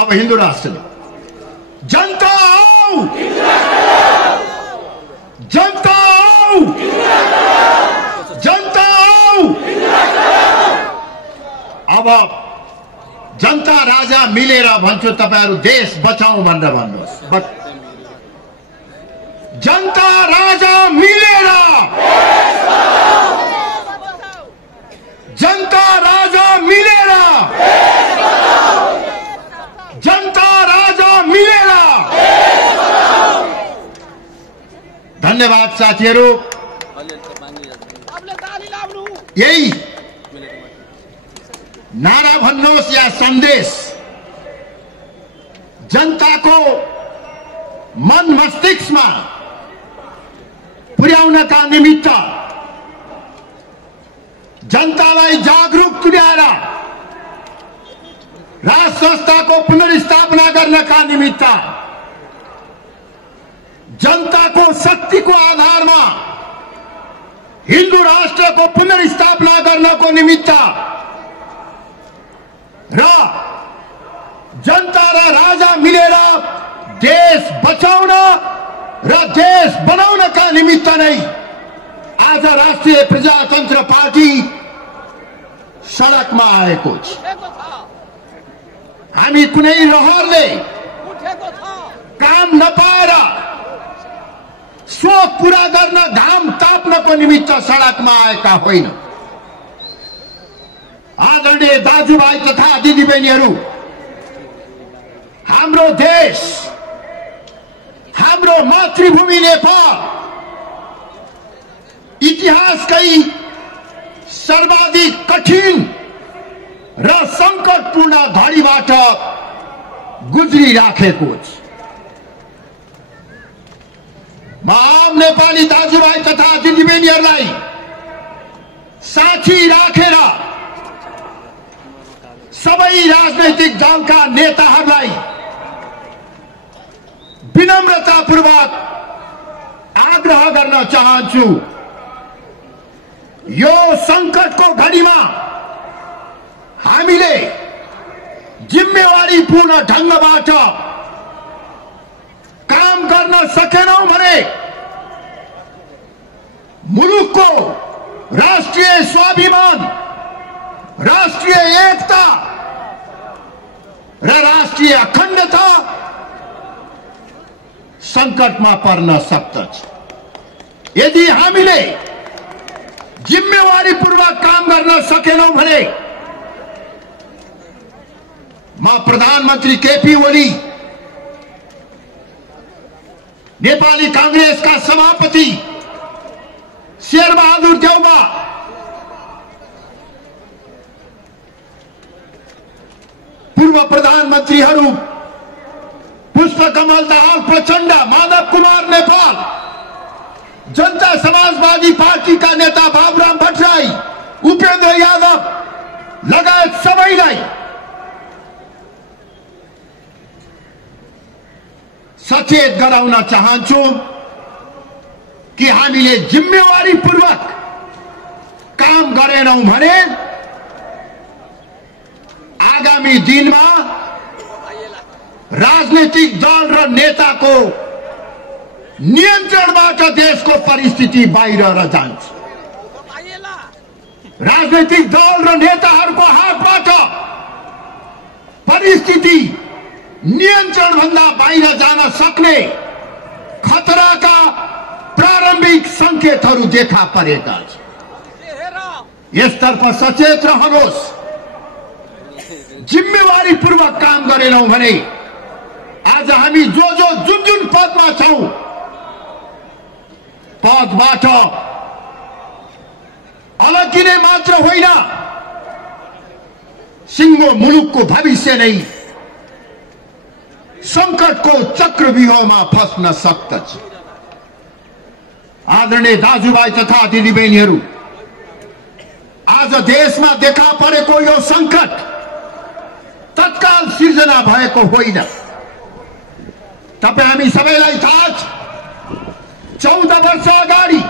अब हिन्दू राष्ट्रले जनता आओ, जनता आओ, जनता आओ। अब जनता राजा मिलेर भन्छु तपाईहरु देश बचाऊ भनेर भन्नुहोस्। जनता राजा मिलेर, जनता राजा मिलेर, जनता राजा मिलेर। धन्यवाद साथीहरु। यही नारा भन्नुहोस् या सन्देश जनताको मन मस्तिष्कमा पुर्याउनका निमित्त जनतालाई जागरूक तुल्याएर राज संस्थाको पुनर्स्थापना गर्नका निमित्त जनताको शक्तिको आधारमा हिन्दू राष्ट्रको पुनर्स्थापना गर्नको निमित्त र जनता र राजा मिलेर देश बचाउन र देश बनाउनका निमित्त नै आज राष्ट्रिय प्रजातन्त्र पार्टी सडकमा आएको छ। हामी कुनै रहरले काम नपाएर सोच पूरा गर्न घाम ताप्नको निमित्त सडकमा आएका होइन। आदरणीय दाजुभाइ तथा दिदीबहिनीहरू, हाम्रो देश, हाम्रो मातृभूमि नेपाल इतिहासकै सर्वाधिक कठिन र संकटपूर्ण घडीबाट गुज्रिराखेको छ। म आम नेपाली दाजुभाइ तथा दिदीबहिनीहरूलाई साथी राखेर सबै राजनैतिक दलका नेताहरूलाई विनम्रतापूर्वक आग्रह गर्न चाहन्छु, यो संकटको घडीमा हामीले जिम्मेवारीपूर्ण ढंगबाट काम गर्न सकेनौं भने मुलुकको राष्ट्रिय स्वाभिमान, राष्ट्रिय एकता र राष्ट्रिय अखण्डता संकटमा पर्न सक्दछ। यदि हामीले जिम्मेवारीपूर्वक काम गर्न सकेनौं भने म प्रधानमन्त्री केपी ओली, नेपाली कांग्रेसका सभापति शेरबहादुर देउवा, पूर्व प्रधानमन्त्रीहरू पुष्पकमल दाहाल प्रचण्ड, माधव कुमार नेपाल, जनता समाजवादी पार्टीका नेता बाबुराम भट्टराई, उपेन्द्र यादव लगायत सबैलाई सचेत गराउन चाहन्छु कि हामीले जिम्मेवारीपूर्वक काम गरेनौं भने आगामी दिनमा राजनीतिक दल र नेताको नियन्त्रणबाट देशको परिस्थिति बाहिर जान्छ। राजनीतिक दल र नेताहरूको हातबाट परिस्थिति नियन्त्रण भन्दा बाहिर जान सक्ने खतराका प्रारम्भिक संकेतहरू देखा परेका छन्। यसतर्फ सचेत रहनुहोस्। जिम्मेवारीपूर्वक काम गरेनौं भने आज हामी जुन जुन पदमा छौं, पदबाट अलगिने मात्र होइन, सिंगो मुलुकको भविष्य नै संकटको चक्रव्यूहमा फस्न सक्दछ। आदरणीय दाजुभाइ तथा दिदीबहिनीहरू, आज देशमा देखा परेको यो संकट तत्काल सिर्जना भएको होइन। तपाई हामी सबैलाई थाहा छ, 14 वर्ष अगाडि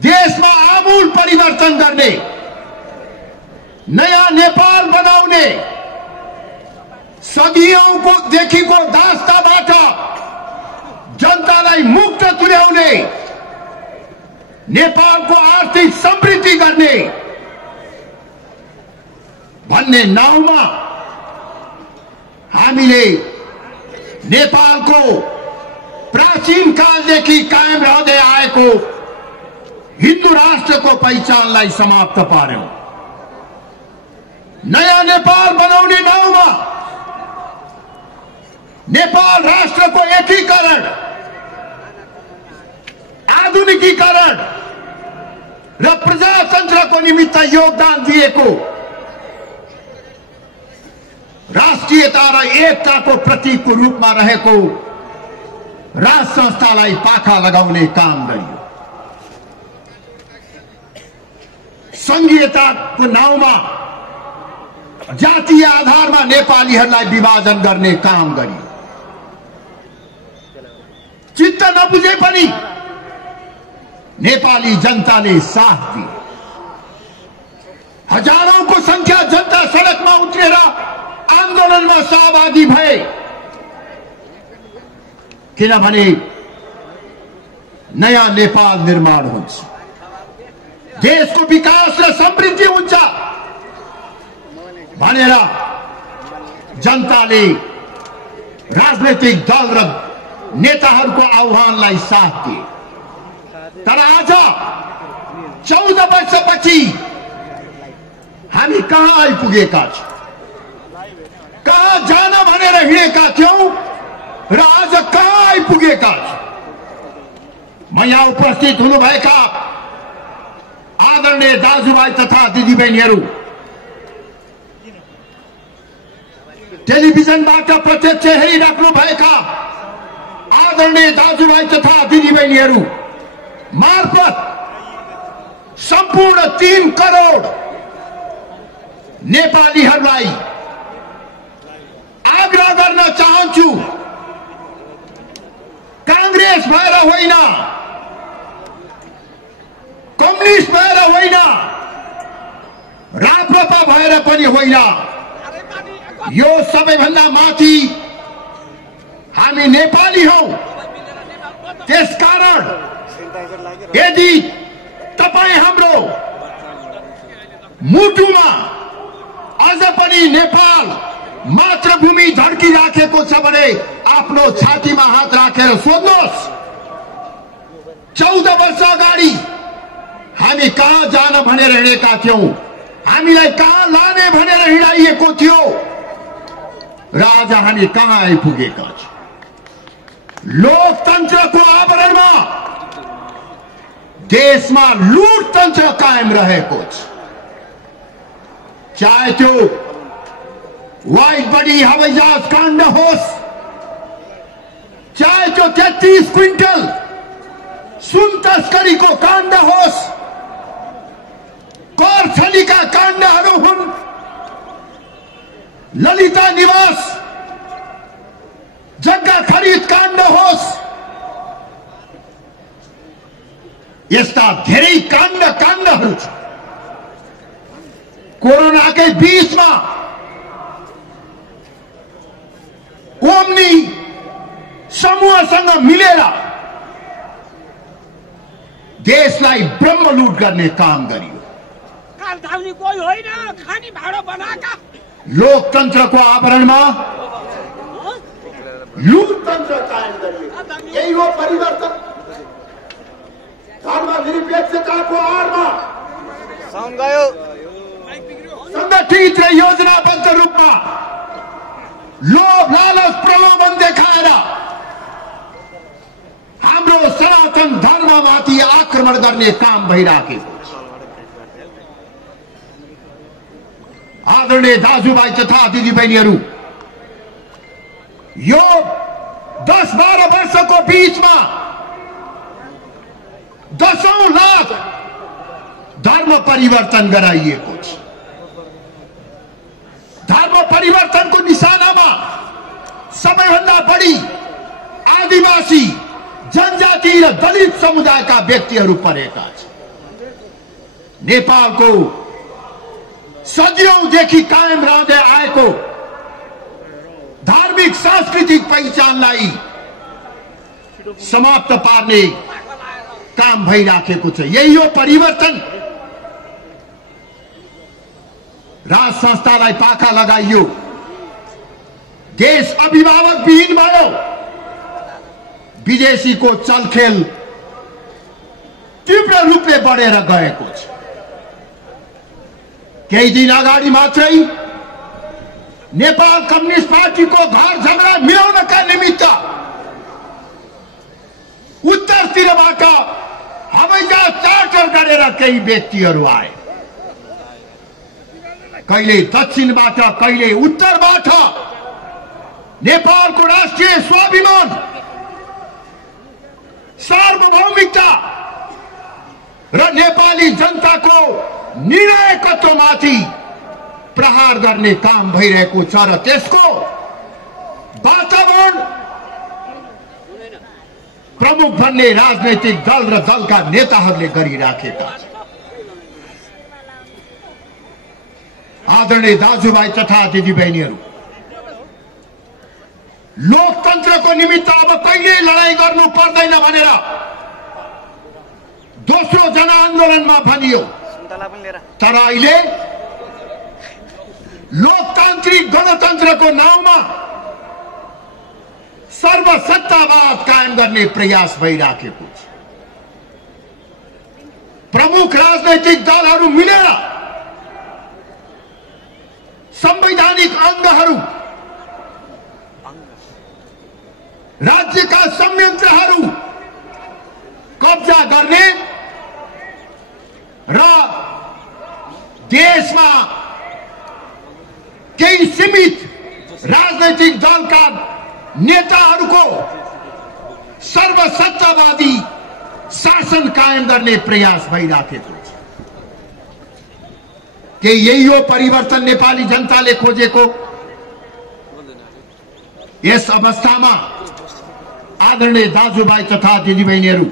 देशमा आमूल परिवर्तन गर्ने, नयाँ नेपाल बनाउने सदियोंको देखिको दास्ताबाट जनतालाई मुक्त तुल्याउने, नेपालको आर्थिक समृद्धि गर्ने भन्ने नाउँमा हामीले नेपालको प्राचीन कालदेखि कायम रहँदै आएको हिन्दू राष्ट्रको पहिचानलाई समाप्त पार्यौं। नयाँ नेपाल बनाउने नाउँमा नेपाल राष्ट्रको एकीकरण, आधुनिकीकरण र प्रजातन्त्रको निमित्त योगदान दिएको, राष्ट्रियता र एकताको प्रतीकको रूपमा रहेको राज संस्थालाई पाखा लगाउने काम गरियो। संघीयताको नाउँमा जातीय आधारमा नेपालीहरूलाई विभाजन गर्ने काम गरियो। चित्त नबुझे पनि नेपाली जनताले साथ दिए। हजारौंको संख्या जनता सडकमा उत्रेर आन्दोलनमा सहभागी भए, किनभने नयाँ नेपाल निर्माण हुन्छ, देशको विकास र समृद्धि हुन्छ भनेर जनताले राजनैतिक दल र नेताहरूको आह्वानलाई साथ दिए। तर आज 14 वर्षपछि हामी कहाँ आइपुगेका छौं? कहाँ जान भनेर हिँडेका थियौं र आज कहाँ आइपुगेका छौं? म यहाँ उपस्थित हुनुभएका आदरणीय दाजुभाइ तथा दिदीबहिनीहरू, टेलिभिजनबाट प्रत्यक्ष हेरिराख्नुभएका आदरणीय दाजुभाइ तथा दिदीबहिनीहरू मार्फत सम्पूर्ण 3 करोड नेपालीहरूलाई आग्रह गर्न चाहन्छु, कांग्रेस भएर होइन, कम्युनिस्ट भएर होइन, राप्रपा भएर पनि होइन, यो सबैभन्दा माथि हामी नेपाली हौ। त्यसकारण यदि तपाई हाम्रो मुटुमा अझ पनि नेपाल मातृभूमि धड्किराखेको छ भने आफ्नो छातीमा हात राखेर सोध्नुहोस्, 14 वर्ष अगाडि हामी कहाँ जान भनेर हिँडेका थियौं, हामीलाई कहाँ लाने भनेर हिँडाइएको थियो र आज हामी कहाँ आइपुगेका छौं? लोकतन्त्रको आवरणमा देशमा लुटतन्त्र कायम रहेको छ। चाहे त्यो वाइट बडी हवाईजहाज काण्ड होस्, चाहे त्यो 33 क्विन्टल सुन तस्करीको काण्ड होस्, कर छलीका काण्डहरू हुन्, ललिता निवास जग्गा खरिद काण्ड होस्, यस्ता धेरै काण्डहरू छन्। कोरोनाकै बीचमा ओम्नी समूहसँग मिलेर देशलाई ब्रह्मलुट गर्ने काम गरियो। कोही होइन, खानी भाडो बनाएका लोकतन्त्रको आवरणमा लुटतन्त्र कायम गरियो। यही हो परिवर्तन। धर्मनिरपेक्षताको आडमा संगठित र योजनाबद्ध रूपमा लोभ लालच प्रलोभन देखाएर हाम्रो सनातन धर्ममाथि आक्रमण गर्ने काम भइराखेको छ। आदरणीय दाजुभाइ तथा दिदीबहिनीहरू, यो 10-12 वर्षको बीचमा 10औं लाख धर्म परिवर्तन गराइएको छ। धर्म परिवर्तनको निशानामा सबैभन्दा बढी आदिवासी, जनजाति र दलित समुदायका व्यक्तिहरू परेका छन्। नेपालको सदियौंदेखि कायम रहँदै आएको धार्मिक सांस्कृतिक पहिचानलाई समाप्त पार्ने काम भइराखेको छ। यही हो परिवर्तन। राज संस्थालाई पाखा लगाइयो, देश अभिभावक विहीन भयो, विदेशीको चलखेल तीव्र रूपले बढेर गएको छ। केही दिन अगाडि मात्रै नेपाल कम्युनिस्ट पार्टीको घर झगडा मिलाउनका निमित्त उत्तरतिरबाट हवाईजहाज चार्टर गरेर केही व्यक्तिहरू आए। कहिले दक्षिणबाट, कहिले उत्तरबाट नेपालको राष्ट्रिय स्वाभिमान, सार्वभौमिकता र नेपाली जनताको निर्णायकत्वमाथि प्रहार गर्ने काम भइरहेको छ र त्यसको वातावरण प्रमुख भन्ने राजनैतिक दल र दलका नेताहरूले गरिराखेका छन्। आदरणीय दाजुभाइ तथा दिदीबहिनीहरू, लोकतन्त्रको निमित्त अब कहिले लडाईँ गर्नु पर्दैन भनेर दोस्रो जनआन्दोलनमा भनियो, तर अहिले लोकतान्त्रिक गणतन्त्रको नाउँमा सर्वसत्तावाद कायम गर्ने प्रयास भइराखेको छ। प्रमुख राजनैतिक दलहरू मिलेर संवैधानिक अंगहरू, राज्यका संयन्त्रहरू कब्जा गर्ने र देशमा केही सीमित राजनैतिक दलका नेताहरूको सर्वसत्तावादी शासन कायम गर्ने प्रयास भइराखेको छ। के यही हो परिवर्तन नेपाली जनताले खोजेको? यस अवस्थामा आदरणीय दाजुभाइ तथा दिदीबहिनीहरू,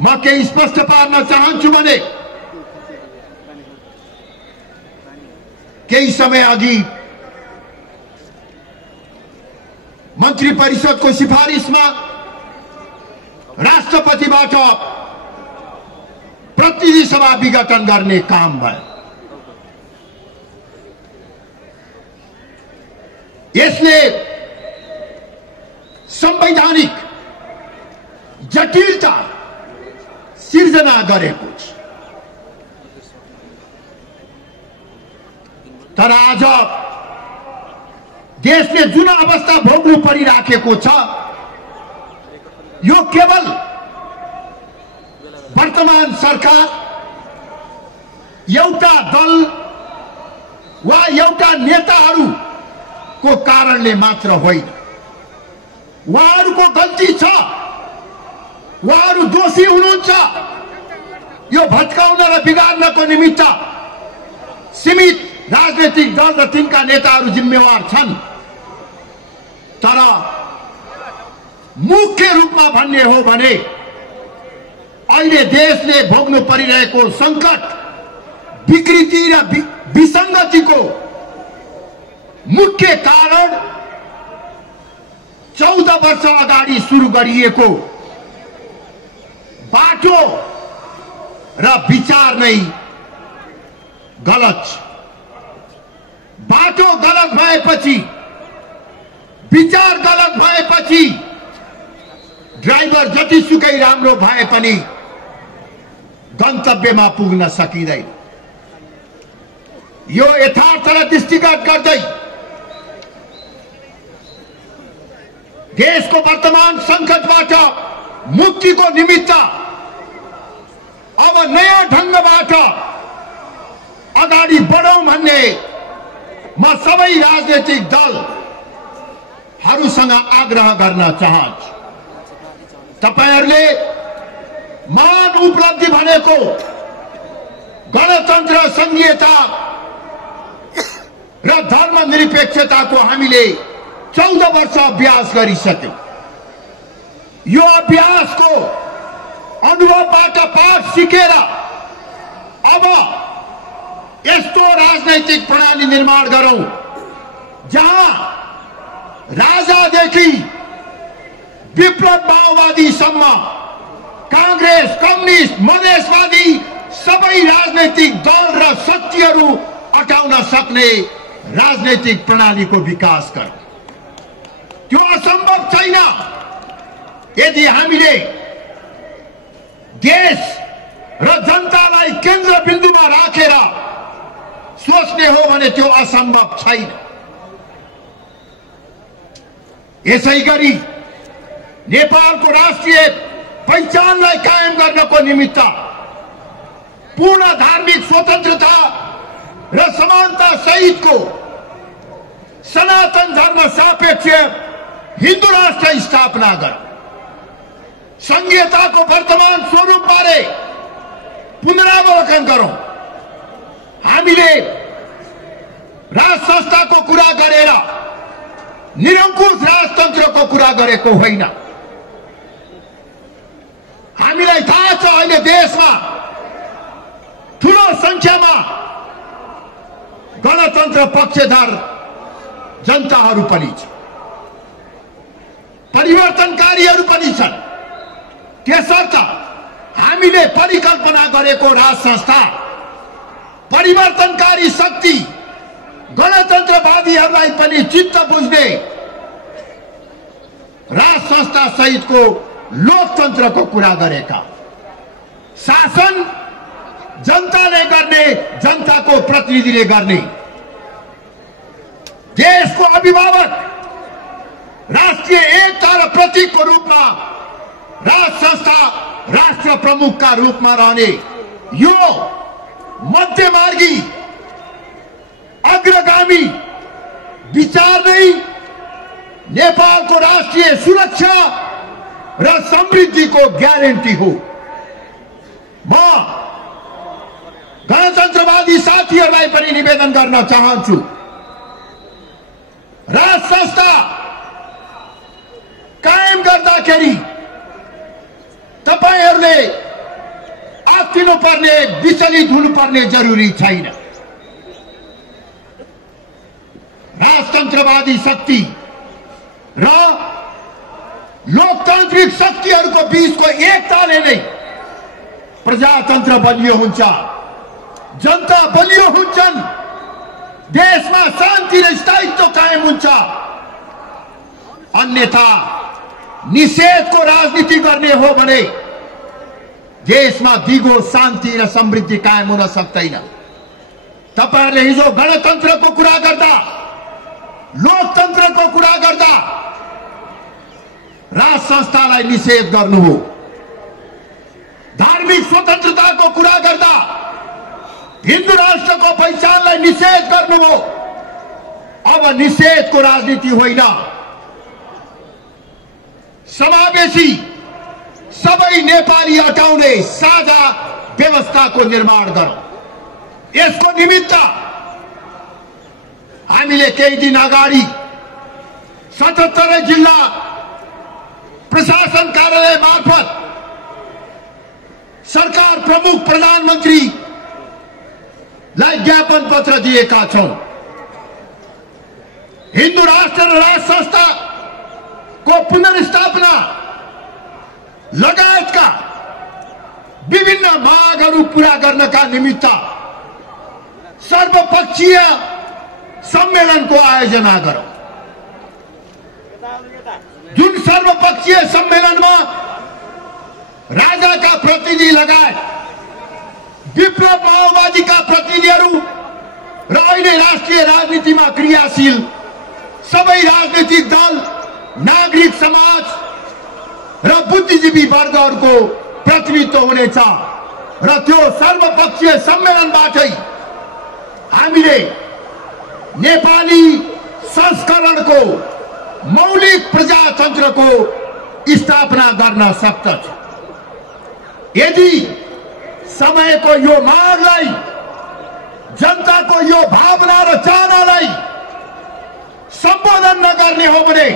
म केही स्पष्ट पार्न चाहन्छु भने केही समय अघि मन्त्री परिषदको सिफारिसमा राष्ट्रपतिबाट प्रतिनिधि सभा विघटन गर्ने काम भयो। यसले संवैधानिक जटिलता सिर्जना गरेको छ। तर आज देशले जुन अवस्था भोग्नु परिराखेको छ, यो केवल वर्तमान सरकार, एउटा दल वा एउटा नेताहरूको कारणले मात्र होइन। उहाँहरूको गल्ती छ, उहाँहरू दोषी हुनुहुन्छ। यो भत्काउन र बिगार्नको निमित्त सीमित राजनैतिक दल र तिनका नेताहरू जिम्मेवार छन्। तर मुख्य रूपमा भन्ने हो भने अहिले देशले भोग्नु परिरहेको संकट, विकृति र विसंगतिको मुख्य कारण 14 वर्ष अगाडि सुरु गरिएको बाटो र विचार नै गलत छ। बाटो गलत भएपछि, विचार गलत भएपछि ड्राइभर जतिसुकै राम्रो भए पनि गन्तव्यमा पुग्न सकिँदैन। यो यथार्थलाई दृष्टिगत गर्दै देशको वर्तमान संकटबाट मुक्तिको निमित्त अब नयाँ ढंगबाट अगाडि बढौं भन्ने म सबै राजनैतिक दलहरूसँग आग्रह गर्न चाहन्छु। तपाईहरुले महान उपलब्धि भनेको गणतन्त्र, संघीयता र धर्मनिरपेक्षताको हामीले 14 वर्ष अभ्यास गरिसक्यौं। यो अभ्यासको अनुभवबाट पाठ सिकेर अब यस्तो राजनैतिक प्रणाली निर्माण गरौं जहाँ राजादेखि विप्लव माओवादीसम्म कांग्रेस, कम्युनिस्ट, मधेसवादी सबै राजनैतिक दल र शक्तिहरू अटाउन सक्ने राजनैतिक प्रणालीको विकास गर्ने। त्यो असम्भव छैन। यदि हामीले देश र जनतालाई केन्द्रबिन्दुमा राखेर सोच्ने हो भने त्यो असम्भव छैन। यसैगरी नेपालको राष्ट्रिय पहिचानलाई कायम गर्नको निमित्त पूर्ण धार्मिक स्वतन्त्रता र समानता सहितको सनातन धर्म सापेक्ष हिन्दू राष्ट्र स्थापना गर। संघीयताको वर्तमान स्वरूप बारे पुनरावलोकन गरौं। हामीले राज संस्थाको कुरा गरेर निरंकुश राजतन्त्रको कुरा गरेको होइन। हामीलाई थाहा छ अहिले देशमा ठूलो संख्यामा गणतन्त्र पक्षधर जनताहरू पनि छन्, परिवर्तनकारीहरू पनि छन्। त्यसर्थ हामीले परिकल्पना गरेको राज संस्था परिवर्तनकारी शक्ति गणतन्त्रवादीहरूलाई पनि चित्त बुझ्ने राज संस्था सहितको लोकतन्त्रको कुरा गरेका। शासन जनताले गर्ने, जनताको प्रतिनिधिले गर्ने। देशको अभिभावक, राष्ट्रिय एकता र प्रतीकको रूपमा राज संस्था राष्ट्र प्रमुखका रूपमा रहने यो मध्यमार्गी अग्रगामी विचार नै नेपालको राष्ट्रिय सुरक्षा र समृद्धिको ग्यारेन्टी हो। म गणतन्त्रवादी साथीहरूलाई पनि निवेदन गर्न चाहन्छु, राज संस्था कायम गर्दाखेरि तपाईहरूले आत्तिनु पर्ने, विचलित हुनुपर्ने जरुरी छैन। राजतन्त्रवादी शक्ति र लोकतान्त्रिक शक्तिहरूको बीचको एकताले नै प्रजातन्त्र बलियो हुन्छ, जनता बलियो हुन्छन्, देशमा शान्ति र स्थायित्व कायम हुन्छ। अन्यथा निषेधको राजनीति गर्ने हो भने देशमा दिगो शान्ति र समृद्धि कायम हुन सक्दैन। तपाईहरुले हिजो गणतन्त्रको कुरा गर्दा, लोकतन्त्रको कुरा गर्दा राज संस्थालाई निषेध गर्नु हो। धार्मिक स्वतन्त्रताको कुरा गर्दा हिन्दू राष्ट्रको पहिचानलाई निषेध गर्नु हो। अब निषेधको राजनीति होइन, समावेशी सबै नेपाली अटाउने साझा व्यवस्थाको निर्माण गरौं। यसको निमित्त हामीले केही दिन अगाडि 77 जिल्ला प्रशासन कार्यालय मार्फत सरकार प्रमुख प्रधानमन्त्रीलाई ज्ञापन पत्र दिएका छौं। हिन्दू राष्ट्र र राज संस्थाको पुनर्स्थापना लगायतका विभिन्न मागहरू पूरा गर्नका निमित्त सर्वपक्षीय सम्मेलनको आयोजना गरौं। जुन सर्वपक्षीय सम्मेलनमा राजाका प्रतिनिधि लगायत विप्लव माओवादीका प्रतिनिधिहरू र अहिले राष्ट्रिय राजनीतिमा क्रियाशील सबै राजनीतिक दल, नागरिक समाज र बुद्धिजीवी वर्गहरूको प्रतिनिधित्व हुनेछ र त्यो सर्वपक्षीय सम्मेलनबाटै हामीले नेपाली संस्करणको मौलिक प्रजातन्त्रको स्थापना गर्न सक्दछ। यदि समयको यो मागलाई, जनताको यो भावना र चाहनालाई सम्बोधन नगर्ने हो भने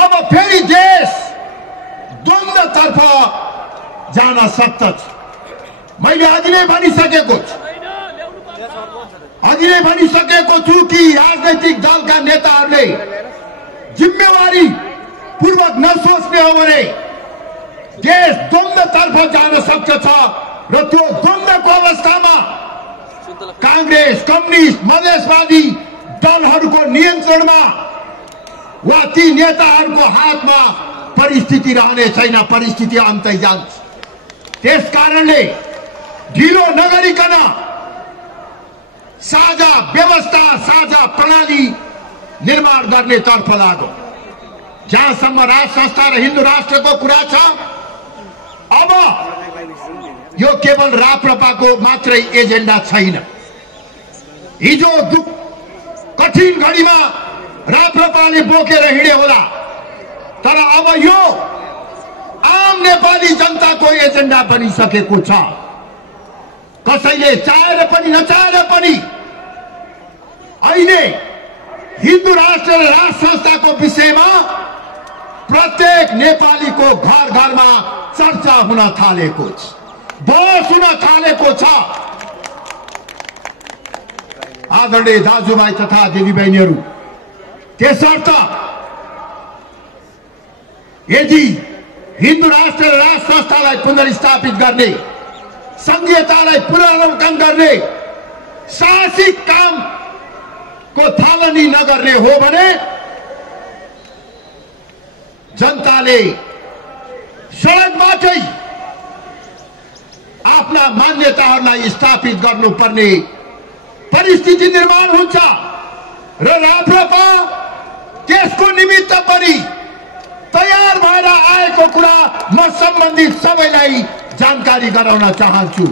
अब फेरि देश द्वन्द्वतर्फ जान सक्दछ। मैले अघि नै भनिसकेको छु कि राजनैतिक दलका नेताहरूले जिम्मेवारी पूर्वक नसोच्ने हो भने देश द्वन्द्वतर्फ जान सक्छ र त्यो द्वन्द्वको अवस्थामा कांग्रेस, कम्युनिस्ट, मधेसवादी दलहरूको नियन्त्रणमा वा ती नेताहरूको हातमा परिस्थिति रहने छैन। परिस्थिति अन्तै जान्छ। त्यसकारणले ढिलो नगरिकन साझा व्यवस्था, साझा प्रणाली निर्माण गर्ने तर्फ लाग्यो। जहाँसम्म राज संस्था र हिन्दू राष्ट्रको कुरा छ, अब यो केवल राप्रपाको मात्रै एजेन्डा छैन। हिजो कठिन घडीमा राप्रपाले बोकेर हिँडे होला, तर अब यो आम नेपाली जनताको एजेन्डा बनिसकेको छ। कसैले चाहेर पनि नचाहेर पनि अहिले हिन्दू राष्ट्र र राज संस्थाको विषयमा प्रत्येक नेपालीको घर घरमा चर्चा हुन थालेको छ, बहस हुन थालेको छ। आदरणीय दाजुभाइ तथा दिदीबहिनीहरू, त्यसर्थ यदि हिन्दू राष्ट्र र राज संस्थालाई पुनर्स्थापित गर्ने, संघीयतालाई पुनरावलोकन गर्ने साहसिक कामको थालनी नगर्ने हो भने जनताले सडकबाटै आफ्ना मान्यताहरूलाई स्थापित गर्नुपर्ने परिस्थिति निर्माण हुन्छ र राप्रपा त्यसको निमित्त पनि तयार भएर आएको कुरा म सम्बन्धित सबैलाई जानकारी गराउन चाहन्छु।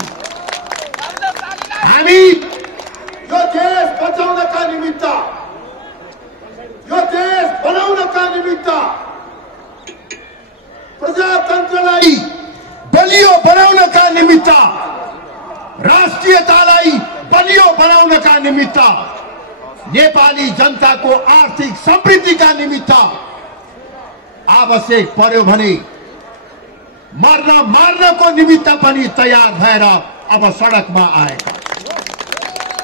हामी यो देश बचाउनका निमित्त, यो देश बनाउनका निमित्त, प्रजातन्त्रलाई बलियो बनाउनका निमित्त, राष्ट्रियतालाई बलियो बनाउनका निमित्त, नेपाली जनताको आर्थिक समृद्धिका निमित्त आवश्यक पर्यो भने मर्न मार्नको निमित्त पनि तयार भएर अब सडकमा आएका।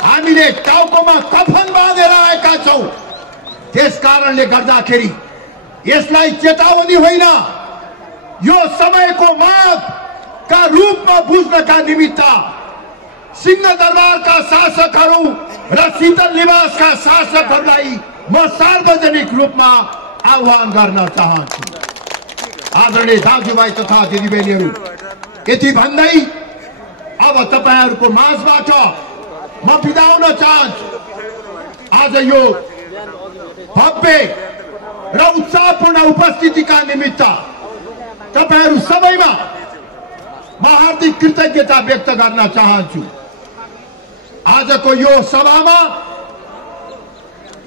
हामीले टाउकोमा कफन बाँधेर आएका छौं। त्यसकारणले गर्दाखेरि यसलाई चेतावनी होइन, यो समयको मागका रूपमा बुझ्नका निमित्त सिंहदरबारका शासकहरू र शीतल निवासका शासकहरूलाई म सार्वजनिक रूपमा आह्वान गर्न चाहन्छु। आदरणीय दाजुभाइ तथा दिदीबहिनीहरू, यति भन्दै अब तपाईहरूको माझबाट म बिदा हुन चाहन्छु। आज यो भव्य र उत्साहपूर्ण उपस्थितिका निमित्त तपाईहरू सबैमा म हार्दिक कृतज्ञता व्यक्त गर्न चाहन्छु। आजको यो सभामा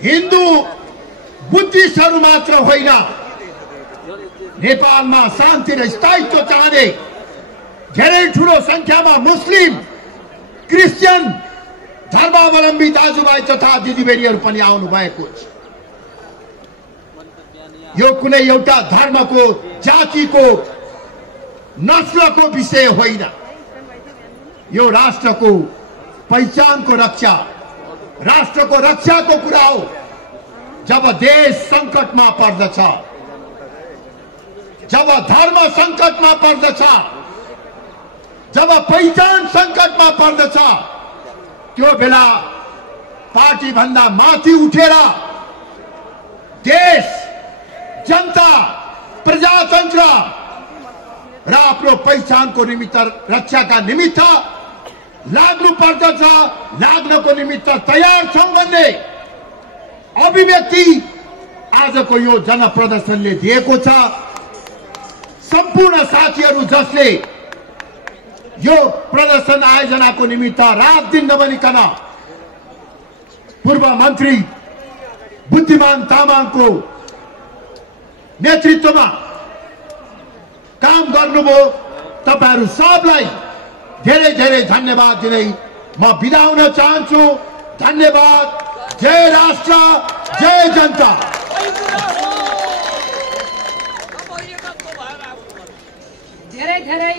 हिन्दू बुद्धिस्टहरू मात्र होइन, नेपालमा शान्ति र स्थायित्व चाहने धेरै ठूलो संख्यामा मुस्लिम, क्रिस्चियन धर्मावलम्बी दाजुभाइ तथा दिदीबहिनीहरू पनि आउनु भएको छ। यो कुनै एउटा धर्मको, जातिको, नस्लको विषय होइन, यो राष्ट्रको पहिचानको रक्षा, राष्ट्रको रक्षाको कुरा हो। जब देश संकटमा पर्दछ, जब धर्म संकटमा पर्दछ, जब पहिचान संकटमा पर्दछ, त्यो बेला पार्टी भन्दा माथि उठेर देश, जनता, प्रजातन्त्र र आफ्नो पहिचानको निमित्त, रक्षाका निमित्त लाग्नु पर्दछ, लाग्नको निमित्त तयार छौं भन्ने अभिव्यक्ति आजको यो जनप्रदर्शनले दिएको छ। सम्पूर्ण साथीहरू जसले यो प्रदर्शन आयोजनाको निमित्त रात दिन नबनिकन पूर्व मन्त्री बुद्धिमान तामाङको नेतृत्वमा काम गर्नुभयो, तपाईहरू सबलाई धेरै धेरै धन्यवाद दिँदै म बिदा हुन चाहन्छु। धन्यवाद। जय राष्ट्र, जय जनता। धेरै धेरै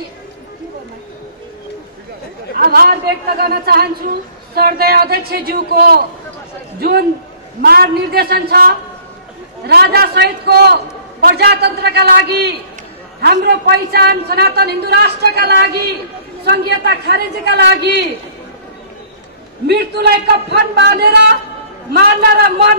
आभार व्यक्त गर्न चाहन्छु सर्दै अध्यक्षज्यूको जुन मार्ग निर्देशन छ राजा सहितको प्रजातन्त्रका लागि, हाम्रो पहिचान सनातन हिन्दू राष्ट्रका लागि, संघीयता खारेजीका लागि मृत्युलाई कफन बाँधेर मार्न र मर्न